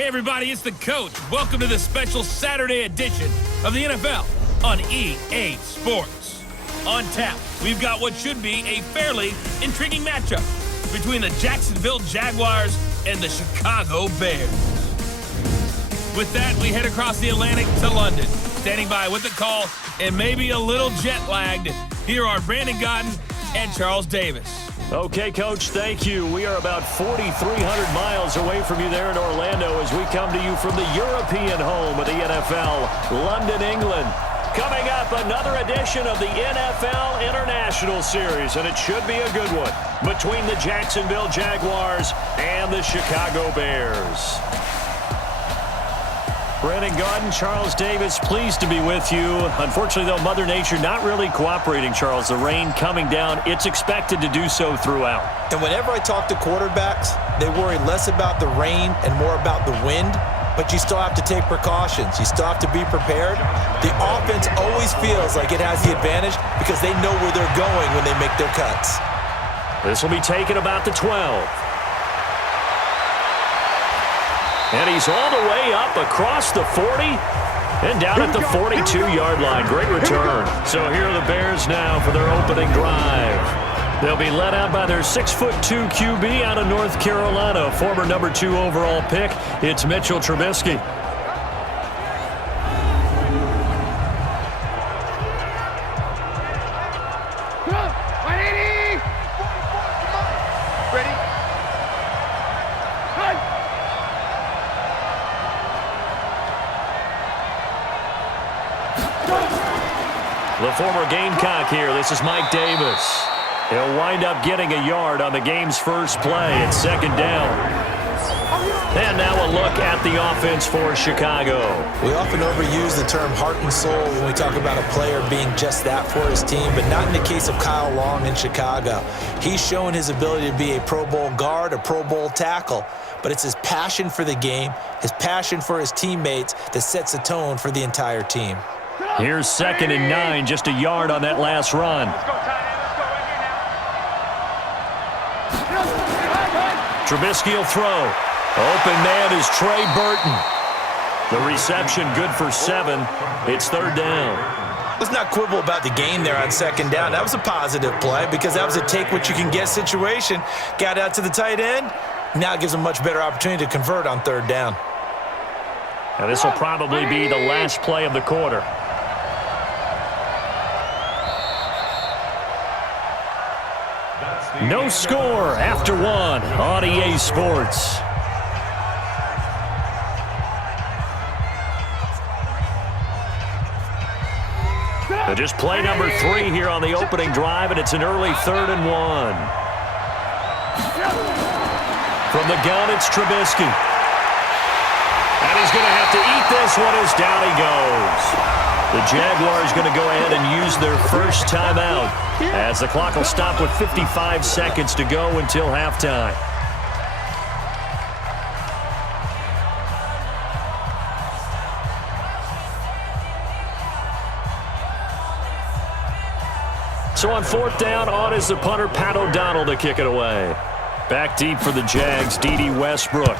Hey everybody, it's the coach. Welcome to this special Saturday edition of the NFL on EA Sports. On tap, we've got what should be a fairly intriguing matchup between the Jacksonville Jaguars and the Chicago Bears. With that, we head across the Atlantic to London. Standing by with the call and maybe a little jet-lagged, here are Brandon Gaudin and Charles Davis. Okay, Coach, thank you. We are about 4,300 miles away from you there in Orlando as we come to you from the European home of the NFL, London, England. Coming up, another edition of the NFL International Series, and it should be a good one, between the Jacksonville Jaguars and the Chicago Bears. Brandon Gaudin, Charles Davis, pleased to be with you. Unfortunately, though, Mother Nature not really cooperating, Charles. The rain coming down. It's expected to do so throughout. And whenever I talk to quarterbacks, they worry less about the rain and more about the wind. But you still have to take precautions. You still have to be prepared. The offense always feels like it has the advantage because they know where they're going when they make their cuts. This will be taken about the 12. And he's all the way up across the 40 and down at the 42-yard line. Great return. So here are the Bears now for their opening drive. They'll be led out by their 6'2" QB out of North Carolina, former number 2 overall pick. It's Mitchell Trubisky. The former Gamecock here. This is Mike Davis. He'll wind up getting a yard on the game's first play. It's second down. And now a look at the offense for Chicago. We often overuse the term heart and soul when we talk about a player being just that for his team, but not in the case of Kyle Long in Chicago. He's shown his ability to be a Pro Bowl guard, a Pro Bowl tackle, but it's his passion for the game, his passion for his teammates that sets the tone for the entire team. Here's 2nd and 9, just a yard on that last run. Trubisky will throw. Open man is Trey Burton. The reception good for 7. It's 3rd down. Let's not quibble about the gain there on 2nd down. That was a positive play because that was a take-what-you-can-get situation. Got out to the tight end. Now it gives them a much better opportunity to convert on 3rd down. Now this will probably be the last play of the quarter. No score after 1 on EA Sports. So just play number 3 here on the opening drive, and it's an early 3rd and 1. From the gun, it's Trubisky. And he's going to have to eat this one as down he goes. The Jaguars going to go ahead and use their first timeout as the clock will stop with 55 seconds to go until halftime. So on 4th down, on is the punter, Pat O'Donnell, to kick it away. Back deep for the Jags, D.D. Westbrook.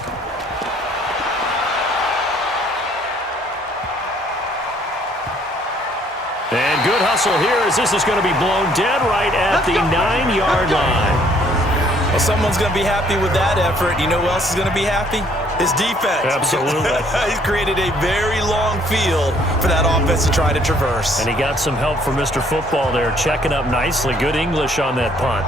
And good hustle here as this is going to be blown dead right at the 9-yard line. Well, someone's going to be happy with that effort. You know who else is going to be happy? His defense. Absolutely. He's created a very long field for that offense to try to traverse. And he got some help from Mr. Football there, checking up nicely. Good English on that punt.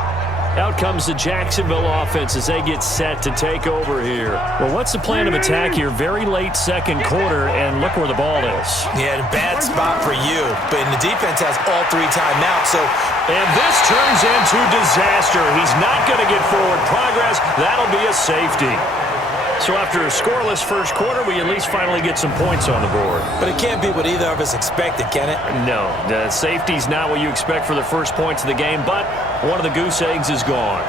Out comes the Jacksonville offense as they get set to take over here. Well, what's the plan of attack here? Very late 2nd quarter, and look where the ball is. Yeah, a bad spot for you, but the defense has all 3 timeouts, so... And this turns into disaster. He's not going to get forward progress. That'll be a safety. So after a scoreless first quarter, we at least finally get some points on the board. But it can't be what either of us expected, can it? No, the safety's not what you expect for the first points of the game, but one of the goose eggs is gone.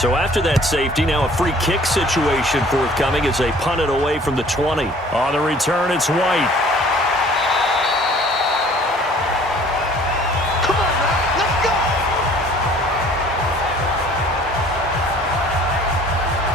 So after that safety, now a free kick situation forthcoming as they punt it away from the 20. On the return, it's White. Come on, man. Let's go.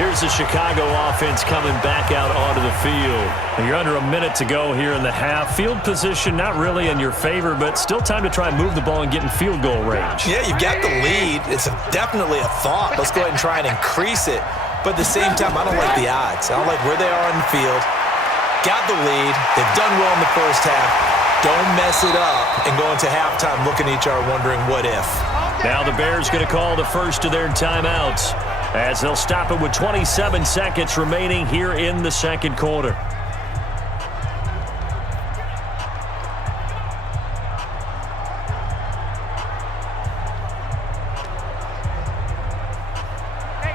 Here's the Chicago offense coming back out onto the field. You're under a minute to go here in the half. Field position not really in your favor, but still time to try and move the ball and get in field goal range. Yeah, you've got the lead. It's definitely a thought. Let's go ahead and try and increase it. But at the same time, I don't like the odds. I don't like where they are on the field. Got the lead. They've done well in the first half. Don't mess it up and go into halftime looking at each other wondering what if. Now the Bears going to call the first of their timeouts as they'll stop it with 27 seconds remaining here in the second quarter.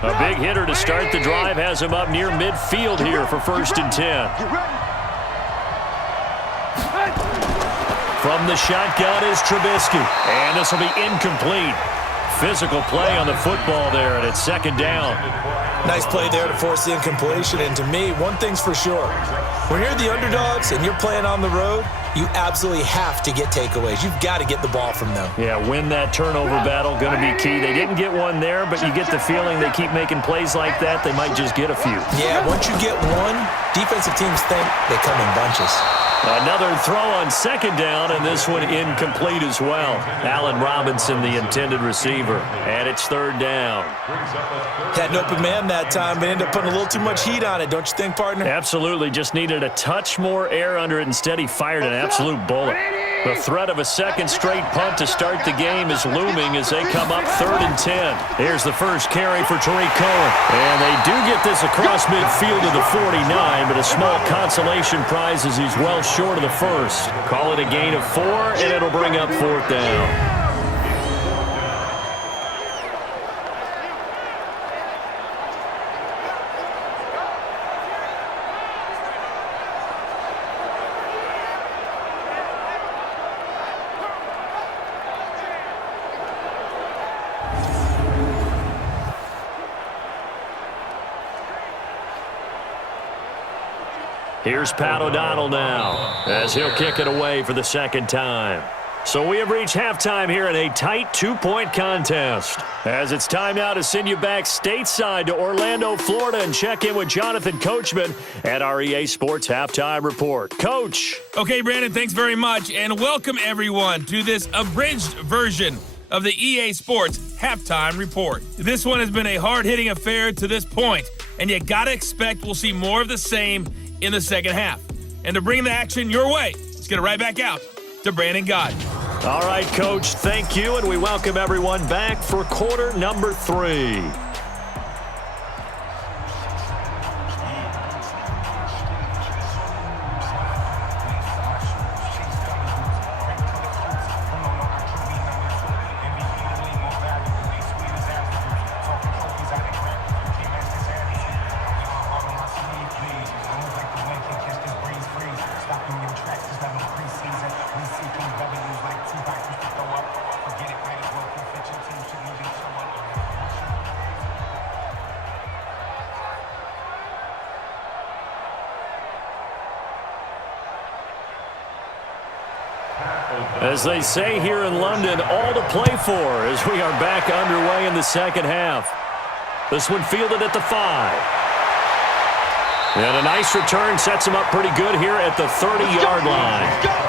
A big hitter to start the drive has him up near midfield here for 1st and 10. From the shotgun is Trubisky, and this will be incomplete. Physical play on the football there, and it's 2nd down. Nice play there to force the incompletion. And to me, one thing's for sure. When you're the underdogs and you're playing on the road, you absolutely have to get takeaways. You've got to get the ball from them. Yeah, win that turnover battle, going to be key. They didn't get one there, but you get the feeling they keep making plays like that, they might just get a few. Yeah, once you get one, defensive teams think they come in bunches. Another throw on 2nd down, and this one incomplete as well. Allen Robinson, the intended receiver, and it's 3rd down. Had an open man that time, but ended up putting a little too much heat on it, don't you think, partner? Absolutely, just needed a touch more air under it. Instead, he fired an absolute bullet. The threat of a second straight punt to start the game is looming as they come up 3rd and 10. Here's the first carry for Tariq Cohen. And they do get this across midfield to the 49, but a small consolation prize as he's well short of the first. Call it a gain of 4, and it'll bring up 4th down. Here's Pat O'Donnell now as he'll kick it away for the 2nd time. So we have reached halftime here in a tight 2-point contest. As it's time now to send you back stateside to Orlando, Florida, and check in with Jonathan Coachman at our EA Sports Halftime Report. Coach. Okay, Brandon, thanks very much, and welcome everyone to this abridged version of the EA Sports Halftime Report. This one has been a hard-hitting affair to this point, and you gotta expect we'll see more of the same in the second half. And to bring the action your way, let's get it right back out to Brandon Gott. All right, Coach, thank you, and we welcome everyone back for quarter number 3. As they say here in London, all to play for as we are back underway in the second half. This one fielded at the 5. And a nice return sets him up pretty good here at the 30-yard line.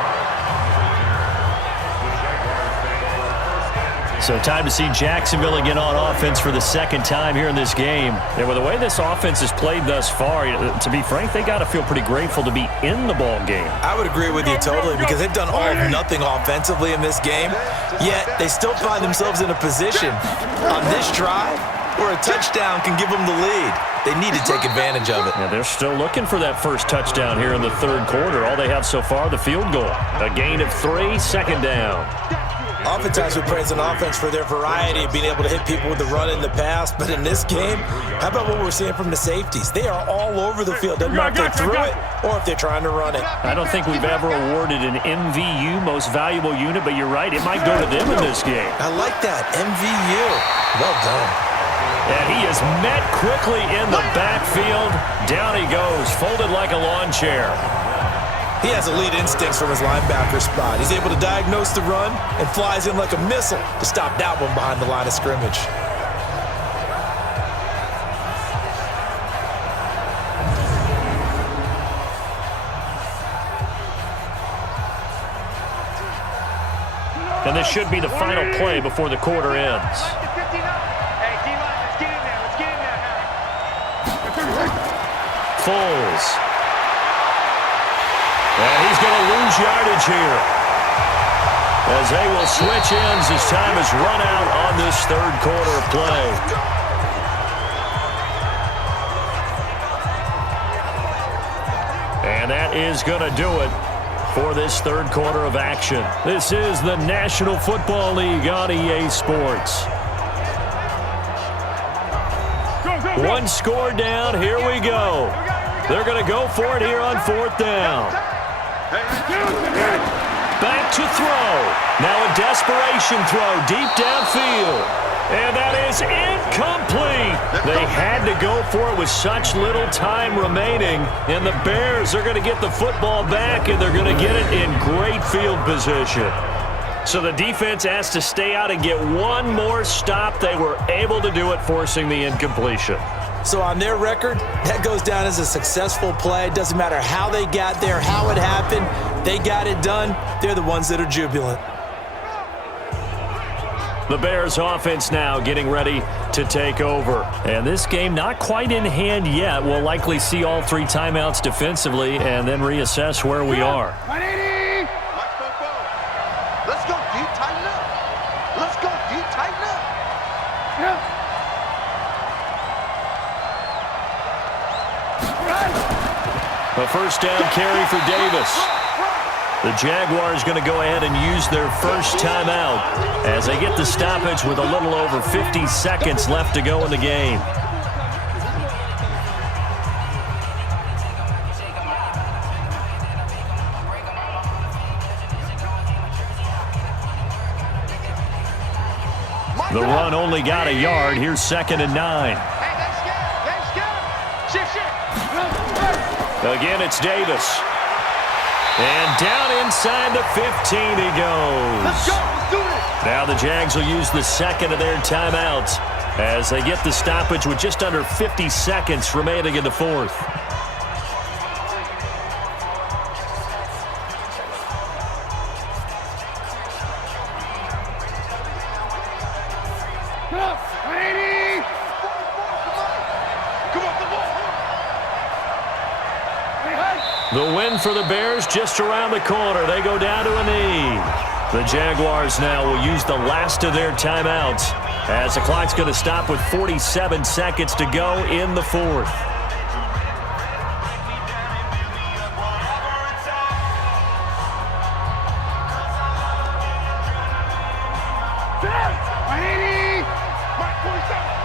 So time to see Jacksonville again on offense for the 2nd time here in this game. And with the way this offense has played thus far, to be frank, they got to feel pretty grateful to be in the ball game. I would agree with you totally because they've done all or nothing offensively in this game, yet they still find themselves in a position on this drive where a touchdown can give them the lead. They need to take advantage of it. Yeah, they're still looking for that first touchdown here in the 3rd quarter. All they have so far, the field goal. A gain of 3, 2nd down. Oftentimes we praise an offense for their variety of being able to hit people with the run in the pass, but in this game, how about what we're seeing from the safeties? They are all over the field. Doesn't matter if they threw it or if they're trying to run it. I don't think we've ever awarded an MVU, most valuable unit, but you're right, it might go to them in this game. I like that, MVU. Well done. And he is met quickly in the backfield. Down he goes, folded like a lawn chair. He has elite instincts from his linebacker spot. He's able to diagnose the run and flies in like a missile to stop that one behind the line of scrimmage. And this should be the final play before the quarter ends. Foles. And he's going to lose yardage here, as they will switch ends as time has run out on this third quarter of play. And that is going to do it for this third quarter of action. This is the National Football League on EA Sports. One score down, here we go. They're going to go for it here on fourth down. Back to throw. Now a desperation throw deep downfield. And that is incomplete. They had to go for it with such little time remaining. And the Bears are going to get the football back, and they're going to get it in great field position. So the defense has to stay out and get one more stop. They were able to do it, forcing the incompletion. So on their record, that goes down as a successful play. It doesn't matter how they got there, how it happened. They got it done. They're the ones that are jubilant. The Bears offense now getting ready to take over. And this game not quite in hand yet. We'll likely see all three timeouts defensively and then reassess where we are. Let's go deep, tighten up. Let's go deep, tighten up. A first down carry for Davis. The Jaguars going to go ahead and use their first timeout as they get the stoppage with a little over 50 seconds left to go in the game. The run only got a yard. Here's 2nd and 9. Again, it's Davis. And down inside the 15 he goes. Let's go. Let's do it. Now the Jags will use the second of their timeouts as they get the stoppage with just under 50 seconds remaining in the fourth. The win for the Bears just around the corner. They go down to a knee. The Jaguars now will use the last of their timeouts as the clock's going to stop with 47 seconds to go in the fourth.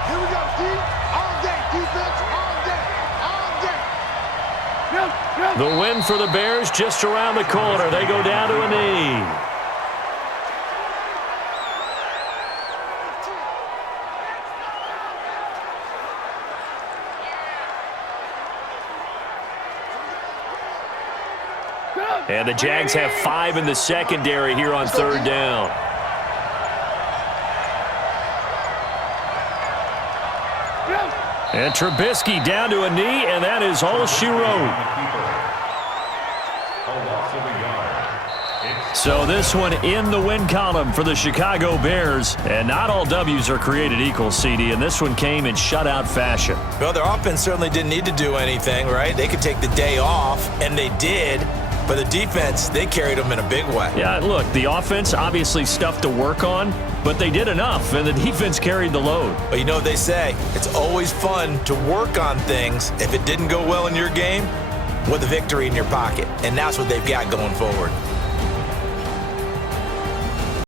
Here we go, D. All day, defense, all day, all day. The win for the Bears just around the corner. They go down to a knee. And the Jags have 5 in the secondary here on third down. And Trubisky down to a knee, and that is all she wrote. So this one in the win column for the Chicago Bears. And not all W's are created equal, CD, and this one came in shutout fashion. Well, their offense certainly didn't need to do anything, right? They could take the day off, and they did. But the defense, they carried them in a big way. Yeah, look, the offense, obviously stuff to work on, but they did enough, and the defense carried the load. But you know what they say, it's always fun to work on things if it didn't go well in your game with a victory in your pocket. And that's what they've got going forward.